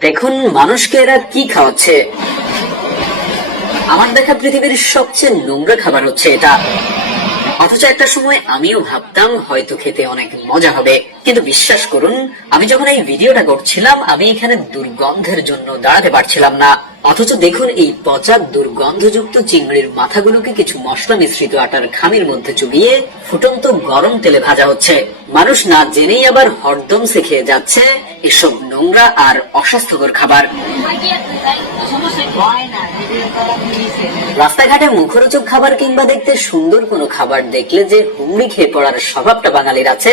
দেখুন মানুষকে এরা কি খাওয়াচ্ছে। আমার দেখা পৃথিবীর সবচেয়ে নোংরা খাবার হচ্ছে এটা। অথচ একটা সময় আমিও ভাবতাম হয়তো খেতে অনেক মজা হবে, কিন্তু বিশ্বাস করুন আমি যখন এই ভিডিওটা করছিলাম আমি এখানে দুর্গন্ধের জন্য দাঁড়াতে পারছিলাম না। অথচ দেখুন এই পচা দুর্গন্ধযুক্ত চিংড়ির মাথাগুলোকে কিছু মশলা মিশ্রিত আটার খামির মধ্যে চুবিয়ে ফুটন্ত গরম তেলে ভাজা হচ্ছে। মানুষ না জেনেই আবার হরদমসে খেয়ে যাচ্ছে এসব নোংরা আর অস্বাস্থ্যকর খাবার। রাস্তাঘাটে মুখরোচক খাবার কিংবা দেখতে সুন্দর কোনো খাবার দেখলে যে হুমড়ি খেয়ে পড়ার স্বভাবটা বাঙালির আছে,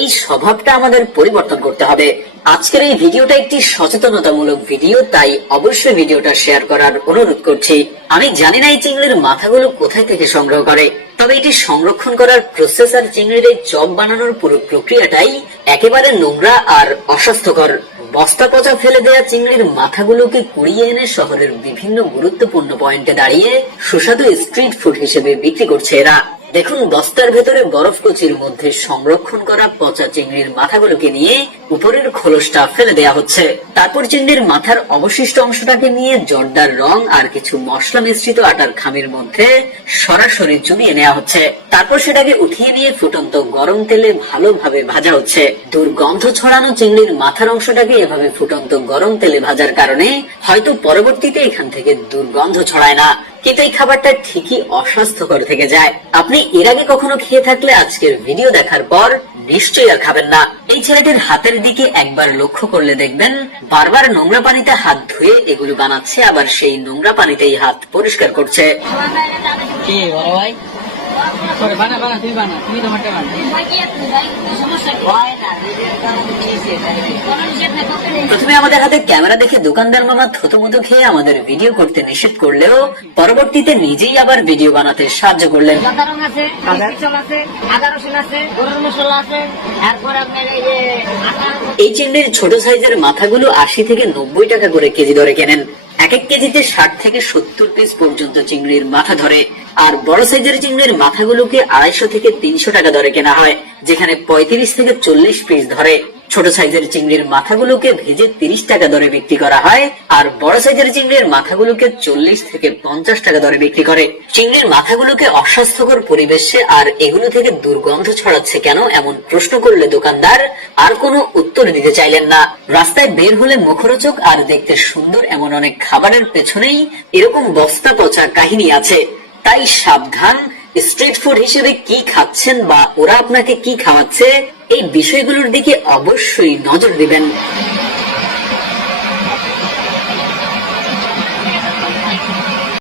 এই স্বভাবটা আমাদের পরিবর্তন করতে হবে। আজকের এই ভিডিওটা একটি সচেতনতামূলক ভিডিও, তাই অবশ্যই ভিডিওটা শেয়ার করার অনুরোধ করছি। আমি জানি না এই চিংড়ির মাথাগুলো কোথায় থেকে সংগ্রহ করে, তবে এটি সংরক্ষণ করার প্রসেস আর চিংড়ির এই চপ বানানোর পুরো প্রক্রিয়াটাই একেবারে নোংরা আর অস্বাস্থ্যকর। বস্তা পচা ফেলে দেয়া চিংড়ির মাথাগুলোকে কুড়িয়ে এনে শহরের বিভিন্ন গুরুত্বপূর্ণ পয়েন্টে দাঁড়িয়ে সুস্বাদু স্ট্রিট ফুড হিসেবে বিক্রি করছে এরা। দেখুন বস্তার ভেতরে বরফ কচির মধ্যে সংরক্ষণ করা পচা চিংড়ির মাথাগুলোকে নিয়ে উপরের খোলসটা ফেলে দেয়া হচ্ছে। তারপর চিংড়ির মাথার অবশিষ্ট অংশটাকে নিয়ে জর্দার রং আর কিছু মশলা মিশ্রিত আটার খামির মধ্যে সরাসরি চুবিয়ে নেওয়া হচ্ছে। তারপর সেটাকে উঠিয়ে নিয়ে ফুটন্ত গরম তেলে ভালোভাবে ভাজা হচ্ছে। দুর্গন্ধ ছড়ানো চিংড়ির মাথার অংশটাকে এভাবে ফুটন্ত গরম তেলে ভাজার কারণে হয়তো পরবর্তীতে এখান থেকে দুর্গন্ধ ছড়ায় না, কিন্তু এই খাবারটা ঠিকই অস্বাস্থ্যকর থেকে যায়। আপনি এর আগে কখনো খেয়ে থাকলে আজকের ভিডিও দেখার পর নিশ্চয়ই আর খাবেন না। এই ছেলেটির হাতের দিকে একবার লক্ষ্য করলে দেখবেন বারবার নোংরা পানিতে হাত ধুয়ে এগুলো বানাচ্ছে, আবার সেই নোংরা পানিতেই হাত পরিষ্কার করছে। প্রথমে আমাদের হাতে ক্যামেরা দেখে দোকানদার মামা থুতুমুতু খেয়ে আমাদের ভিডিও করতে নিষেধ করলেও পরবর্তীতে নিজেই আবার ভিডিও বানাতে সাহায্য করলেন। এই চিংড়ির ছোট সাইজের মাথাগুলো 80 থেকে 90 টাকা করে কেজি দরে কেনেন। এক এক কেজিতে 60 থেকে 70 পিস পর্যন্ত চিংড়ির মাথা ধরে, আর বড় সাইজের চিংড়ির মাথাগুলোকে 250 থেকে 300 টাকা দরে কেনা হয়, যেখানে 35 থেকে 40 পিস ধরে। ছোট সাইজের চিংড়ির মাথাগুলোকে ভেজে 30 টাকা দরে বিক্রি করা হয়, আর বড় সাইজের চিংড়ির মাথাগুলোকে 40 থেকে 50 টাকা দরে বিক্রি করে। চিংড়ির মাথাগুলোকে অস্বাস্থ্যকর পরিবেশে আর এগুলো থেকে দুর্গন্ধ ছড়াচ্ছে কেন এমন প্রশ্ন করলে দোকানদার আর কোনো উত্তর দিতে চাইলেন না। রাস্তায় বের হলে মুখরোচক আর দেখতে সুন্দর এমন অনেক খাবারের পেছনেই এরকম বস্তা পচা কাহিনী আছে। তাই সাবধান, স্ট্রিট ফুড হিসেবে কি খাচ্ছেন বা ওরা আপনাকে কি খাওয়াচ্ছে এই বিষয়গুলোর দিকে অবশ্যই নজর দিবেন।